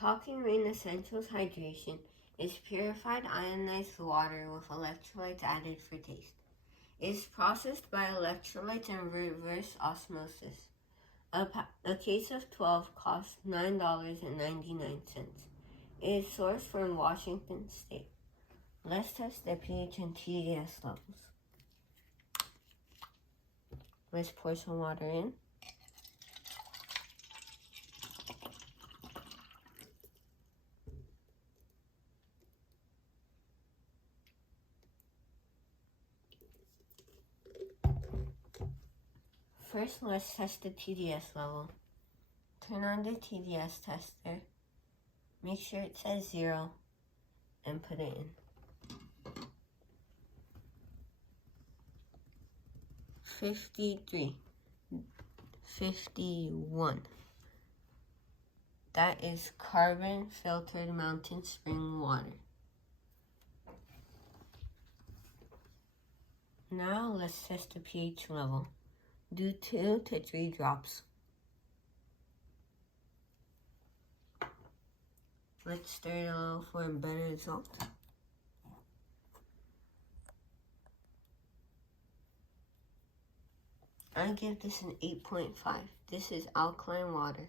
Talking Rain Essentials Hydration is purified ionized water with electrolytes added for taste. It is processed by electrolytes and reverse osmosis. A case of 12 costs $9.99. It is sourced from Washington State. Let's test the pH and Tds levels. Let's pour some water in. First, let's test the TDS level. Turn on the TDS tester. Make sure it says 0 and put it in. 53. 51. That is carbon filtered mountain spring water. Now let's test the pH level. Do 2 to 3 drops. Let's stir it a little for a better result. I give this an 8.5. This is alkaline water.